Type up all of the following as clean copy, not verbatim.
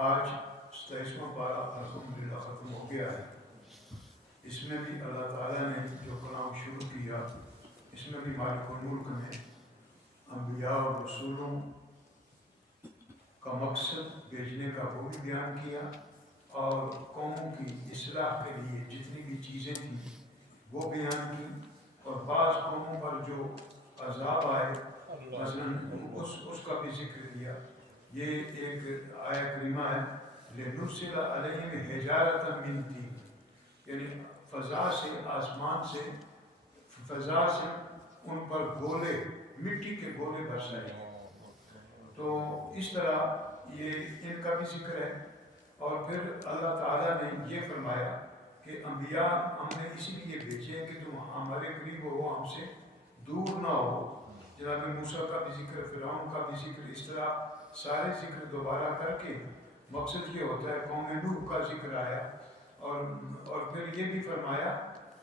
آج 27واں پارہ الحمدللہ ختم ہو گیا ہے۔ اس میں بھی اللہ تعالیٰ نے جو کلام شروع کیا، اس میں بھی مالک الملک نے انبیاء اور رسولوں کا مقصد بھیجنے کا وہ بھی بیان کیا، اور قوموں کی اصلاح کے لیے جتنی بھی چیزیں تھیں وہ بیان کی، اور بعض قوموں پر جو عذاب آئے مثلاً اس کا بھی ذکر کیا۔ یہ ایک آیہ کریمہ ہے، لِنُرْسِلَ عَلَيْهِمْ حِجَارَةً مِّن طِينٍ، یعنی فضا سے، آسمان سے، فضا سے ان پر گولے، مٹی کے گولے برسائے۔ تو اس طرح یہ ان کا بھی ذکر ہے۔ اور پھر اللہ تعالیٰ نے یہ فرمایا کہ انبیاء ہم نے اسی لیے بھیجے ہیں کہ تم ہمارے قریب ہو، ہم سے دور نہ ہو۔ جناب موسیٰ کا بھی ذکر، فرعون کا بھی ذکر، اس طرح سارے ذکر دوبارہ کر کے مقصد یہ ہوتا ہے۔ قوم نوح کا ذکر آیا، اور پھر یہ بھی فرمایا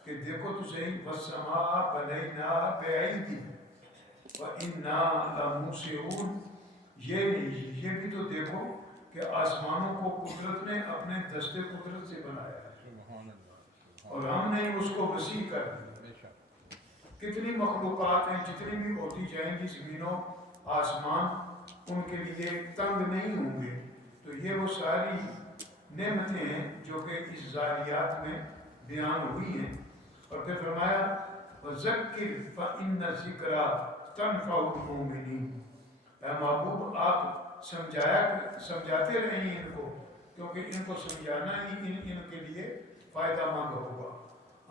کہ دیکھو تو صحیح، وَالسَّمَاءَ بَنَيْنَاهَا بِأَيْدٍ وَإِنَّا لَمُوسِعُونَ، یہ بھی تو دیکھو کہ آسمانوں کو قدرت نے اپنے دست قدرت سے بنایا ہے، اور ہم نے اس کو وسیع کر دیا۔ کتنی مخلوقات ہیں، جتنی بھی ہوتی جائیں گی زمین و آسمان، ان کے لیے تنگ نہیں ہوں گے۔ تو یہ وہ ساری نعمتیں ہیں جو کہ اس ذاریات میں بیان ہوئی ہیں۔ اور پھر فرمایا وَذَكِّرْ فَإِنَّ الذِّكْرَىٰ تَنفَعُ الْمُؤْمِنِينَ، اے محبوب آپ سمجھاتے رہیں ان کو، کیونکہ ان کو سمجھانا ہی ان کے لیے فائدہ مند ہوگا۔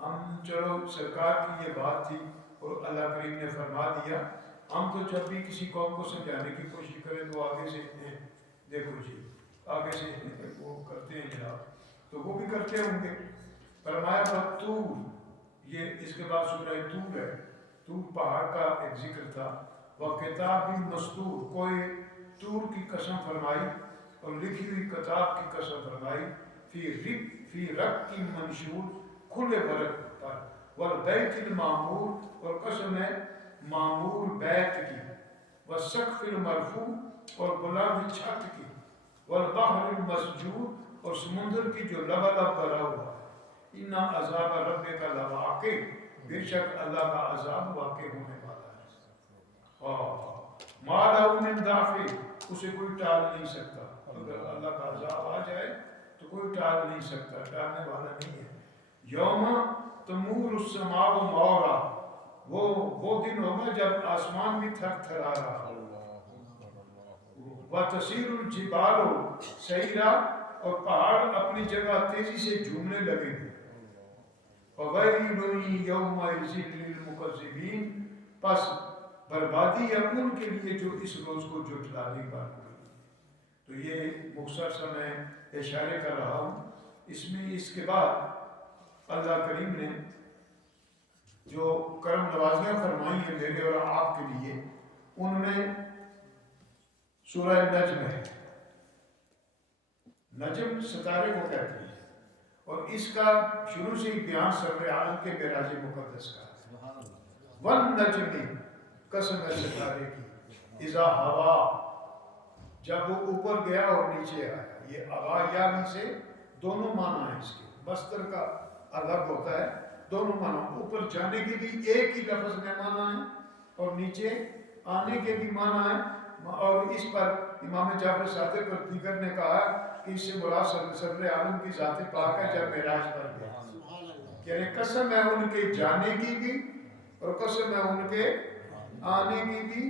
ہم چلو سرکار کی یہ بات تھی اور اللہ کریم نے فرما دیا، ہم تو جب بھی کسی قوم کو سمجھانے کی کوشش کریں تو آگے سے دیکھو جی، آگے سے وہ کرتے ہیں جناب، تو وہ بھی کرتے ہوں گے۔ فرمایا طور، یہ اس کے بعد سورہ طور ہے، طور پہاڑ کا ایک ذکر تھا۔ وَكِتَابٍ مَّسْطُورٍ، کوئی طور کی قسم فرمائی اور لکھی ہوئی کتاب کی قسم فرمائی، فی رق منشور، کھلے برق پر، والبیت المعمور، اور قسم ہے معمور بیت کی، والسقف المرفوع، اور بلند چھت کی، والبحر المسجور، اور سمندر کی جو لبالب بھرا ہوا ہے۔ اِنَّ عَذَابَ رَبِّكَ لَوَاقِعٌ، بے شک اللہ کا عذاب واقع ہونے والا ہے، اور مَا لَهُ مِن دَافِعٍ، اسے کوئی ٹال نہیں سکتا۔ اگر اللہ کا عذاب آ جائے تو کوئی ٹال نہیں سکتا، ٹالنے والا نہیں ہے۔ یوم تمور السماء مورا، وہ دن ہوگا جب آسمان بھی تھر تھرا رہا ہوگا۔ وَتَسِيرُ الْجِبَالُ سَيْرًا، اور پہاڑ اپنی جگہ تیزی سے جھومنے لگیں گے۔ وَوَيْلٌ يَوْمَئِذٍ لِّلْمُكَذِّبِينَ، پس بربادی ہے ان کے لیے جو اس روز کو جھٹلانے والے ہیں۔ تو یہ مختصر سا میں اشارے کر رہا ہوں۔ اس کے بعد اللہ کریم نے جو کرم نوازیاں فرمائی ہیں میرے اور آپ کے لیے، ان میں سورہ نجم ہے۔ نجم ستارے کو کہتے ہیں، اور اس کا شروع سے ہی بیان سرور عالم کے معراج مقدس کا ہے۔ وَالنَّجْمِ، قسم ہے ستارے کی، اذا ہوا، جب وہ اوپر گیا اور نیچے آیا۔ یہ ہوا یا نیچے دونوں معنی ہیں اس کے، مصدر کا الگ ہوتا ہے، دونوں معنی، اوپر جانے کے بھی ایک ہی لفظ میں معنی ہے اور نیچے آنے کے بھی معنی ہے۔ اور اس پر امام جعفر صادق اور دیگر نے کہا کہ اس سے مراد صدر عالم کی ذات پاک ہے جب معراج پر گیا، یعنی قسم ہے ان کے جانے کی بھی اور قسم ہے ان کے آنے کی بھی،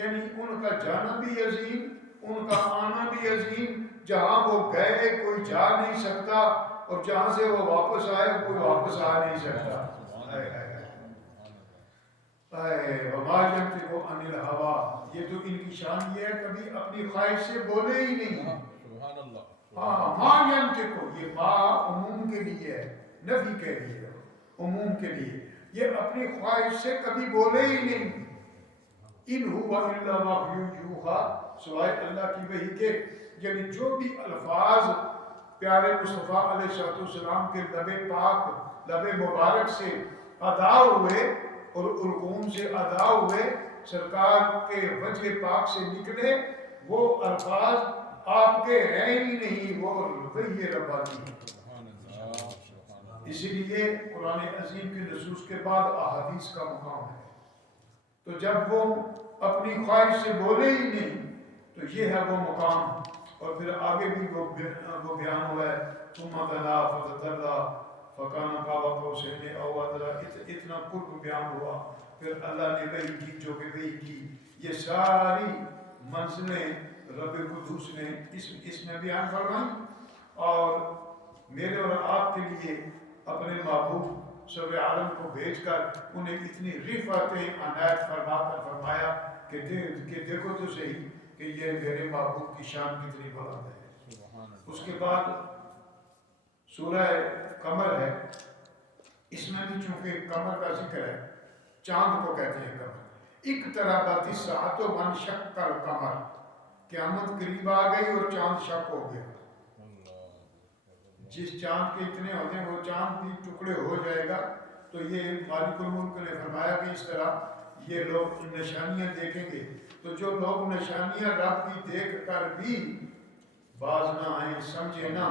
یعنی ان کا جانا بھی عظیم، ان کا آنا بھی عظیم۔ جہاں وہ گئے کوئی جا نہیں سکتا، اور جہاں سے وہ واپس آئے کوئی واپس آ نہیں سکتا۔ وَمَا يَنطِقُ عَنِ الْهَوَىٰ، یہ تو ان کی شان یہ ہے کبھی اپنی خواہش سے بولے ہی نہیں۔ ہاں، ما ينطق، یہ ما عموم کے لیے ہے، نفی کے لیے، عموم کے لیے، یہ اپنی خواہش سے کبھی بولے ہی نہیں۔ ان هو الا وحی یوحیٰ، سوائے اللہ کی وحی کے، یعنی جو بھی الفاظ پیارے مصطفیٰ علیہ السلام کے لب پاک، لب مبارک سے ادا ہوئے اور القوم سے ادا ہوئے، سرکار کے وجہ پاک سے نکلے، وہ الفاظ آپ آگے ہے ہی نہیں، وہ وہی ربانی ہے۔ اسی لیے قرآن عظیم کے نصوص کے بعد احادیث کا مقام ہے۔ تو جب وہ اپنی خواہش سے بولے ہی نہیں تو یہ ہے وہ مقام۔ اور پھر آگے بھی وہ بیان ہوا ہے، ثم دنا فتدلی فکان قاب قوسین او ادنی، اتنا قرب بیان ہوا۔ پھر اللہ نے وحی کی جو کہ وحی کی، یہ ساری منزلیں رب قدوس نے اس میں بیان فرمائی، اور میرے اور آپ کے لیے اپنے محبوب سب عالم کو بھیج کر انہیں اتنی رفعتیں عنایت فرما کر فرمایا کہ دیکھو تو صحیح کہ یہ میرے محبوب کی شان کتنی بلند ہے۔ اس کے بعد سورہ قمر ہے، اس میں بھی چونکہ قمر کا ذکر ہے، چاند کو کہتے ہیں قمر۔ اقتربت الساعۃ وانشق القمر، قیامت قریب آ گئی اور چاند شق ہو گیا۔ جس چاند کے اتنے ہوتے ہیں وہ چاند بھی ٹکڑے ہو جائے گا۔ تو یہ مالک الملک نے فرمایا کہ اس طرح یہ لوگ نشانیاں دیکھیں گے، تو جو لوگ نشانیاں رب کی دیکھ کر بھی باز نہ آئیں، سمجھے نہ،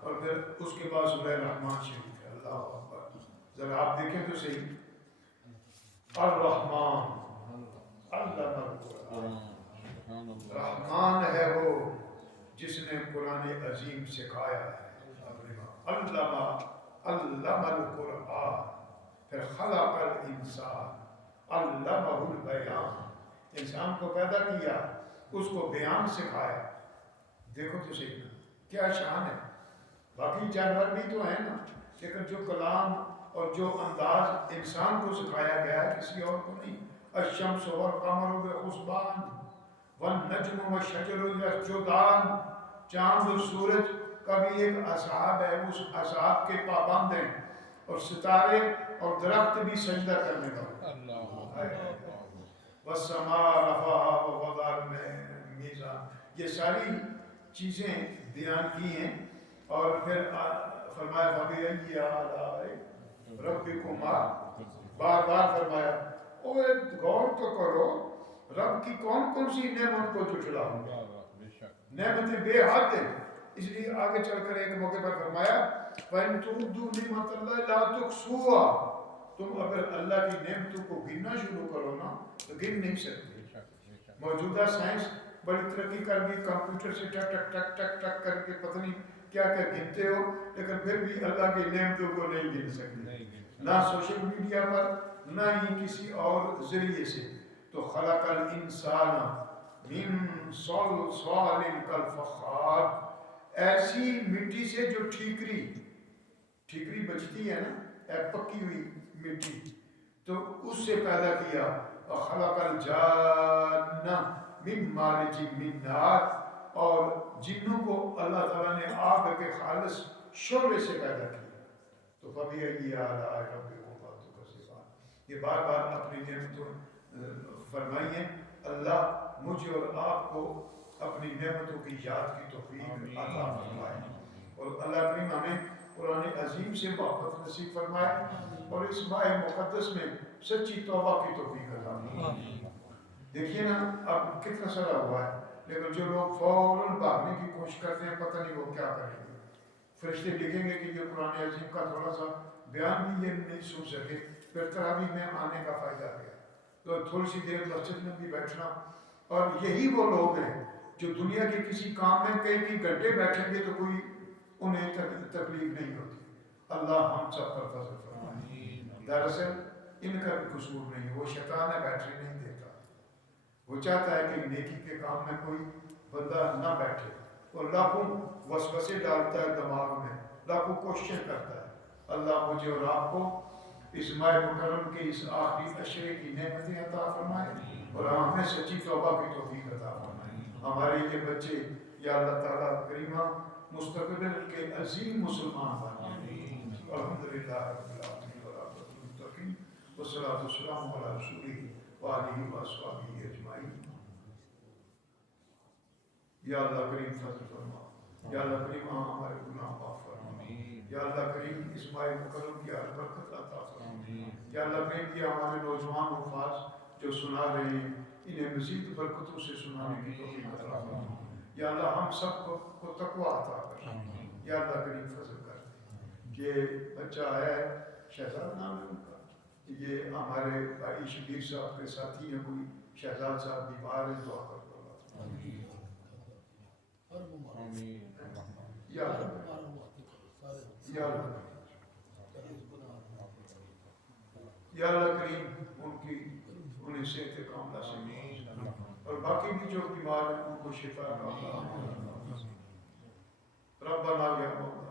اور پھر اس کے بعد سورہ رحمان شریف ہے۔ اللہ اکبر، ذرا آپ دیکھیں تو صحیح، الرحمن علم القرآن، رحمان ہے وہ جس نے قرآن عظیم سکھایا ہے۔ علم القرآن، پھر خلق الانسان علمہ البیان، انسان کو پیدا کیا، اس کو بیان سکھایا۔ دیکھو تو صحیح کیا شان ہے۔ باقی جانور بھی تو ہیں نا، لیکن جو کلام اور جو انداز انسان کو سکھایا گیا ہے کسی اور کو نہیں۔ الشمس والقمر بحسبان والنجم والشجر یسجدان، چاند اور سورج کا بھی ایک اصحاب ہے، اس اصحاب کے پابند ہیں، اور ستارے اور درخت بھی سجدہ کرنے والے۔ والسماء رفعها ووضع الميزان، یہ ساری چیزیں بیان کی ہیں، اور پھر فرمایا فبأي آلاء ربكما، بار بار فرمایا اوے غور تو کرو رب کی کون کون سی نعمت کو جھٹلاؤں گا، نعمتیں بے حد ہیں۔ اس لیے آگے چل کر ایک موقع پر فرمایا وَإِن تُعُدُّوا نِعْمَتَ اللَّهِ لَا تُحْصُوهَا، تم اگر اللہ کی نعمتوں کو گننا شروع کرو نا تو گن نہیں سکتے۔ موجودہ سائنس بڑی ترقی کر گئی، کمپیوٹر سے ٹک ٹک ٹک ٹک ٹک کر کے پتہ نہیں کیا کیا گنتے ہو، لیکن پھر بھی اللہ کی نعمتوں کو نہیں گن سکتے، نہ سوشل میڈیا پر نہ ہی کسی اور ذریعے سے۔ تو خلق الانسان من صلصال کالفخار، ایسی مٹی سے جو ٹھیکری بچتی ہے نا، پکی ہوئی مٹی، تو اس سے پیدا کیا۔ وخلق الجان من مارج من نار، اور جنوں کو اللہ تعالیٰ نے آگ کے خالص شعلے سے پیدا کیا۔ تو فبأي آلاء ربكما تكذبان، یہ بار بار اپنی نعمتوں فرمائی ہیں۔ اللہ مجھے اور آپ کو اپنی نعمتوں کی یاد کی توفیق عطا فرمائے، اور اللہ کریم ہمیں قرآن عظیم سے محبت نصیب فرمائے، اور اس ماہ مقدس میں سچی توبہ کی توفیق عطا فرمائے۔ دیکھیے نا اب کتنا سڑا ہوا ہے، لیکن جو لوگ فوراً بھاگنے کی کوشش کرتے ہیں پتہ نہیں وہ کیا کریں گے۔ فرشتے لکھیں گے کہ یہ قرآن عظیم کا تھوڑا سا بیان بھی یہ نہیں سن سکے، پھر تراویح میں آنے کا فائدہ کیا؟ تو تھوڑی سی دیر مسجد میں بھی بیٹھنا، اور یہی وہ لوگ ہیں جو دنیا کے کسی کام میں کئی گھنٹے بیٹھیں گے تو کوئی انہیں تکلیف نہیں ہوتی۔ اللہ ہم سب پر فضل فرمائے۔ دراصل ان کا بھی قصور نہیں، وہ شیطان ہے، بیٹری نہیں دیتا، وہ چاہتا ہے کہ نیکی کے کام میں کوئی بندہ نہ بیٹھے، اور لاکھوں وسوسے ڈالتا ہے دماغ میں، لاکھوں کوششیں کرتا ہے۔ اللہ مجھے اور آپ کو اس ماہ مکرم کے اس آخری عشرے کی نعمتیں عطا فرمائے، اور ہمیں سچی توبہ کی توفیق عطا فرمائے۔ ہمارے یہ بچے یا اللہ تعالیٰ کریمہ مستقبل کے عظیم مسلمان بنائے۔ الحمدللہ رب العالمین والعاقبۃ للمتقین والصلاۃ والسلام علی رسولہ وآلہ وصحبہ اجمعین۔ یا اللہ کریم فضل فرما، یا اللہ کریم ہمارے گناہ معاف فرما، یا اللہ کریم اس ماہ مکرم کی ہر برکت عطا فرما، یا اللہ کریم یہ ہمارے نوجوان حفاظ جو سنا رہے ہیں انہیں مزید برکتوں سے سنانے کی توفیق عطا فرما، یا اللہ ہم سب کو تقوی عطا کر، یا اللہ کریم فضل کر۔ یہ بچہ آیا ہے، شہزاد نام ہے ان کا، یہ ہمارے بھائی شبیر صاحب کے ساتھی ہیں، کوئی شہزاد صاحب بیمار ہیں، دعا کر دو اللہ یا یا اللہ کریم انہیں صحت کاملہ سے، اور باقی بھی جو بیمار ہیں ان کو شفا کا ربنا یا مولا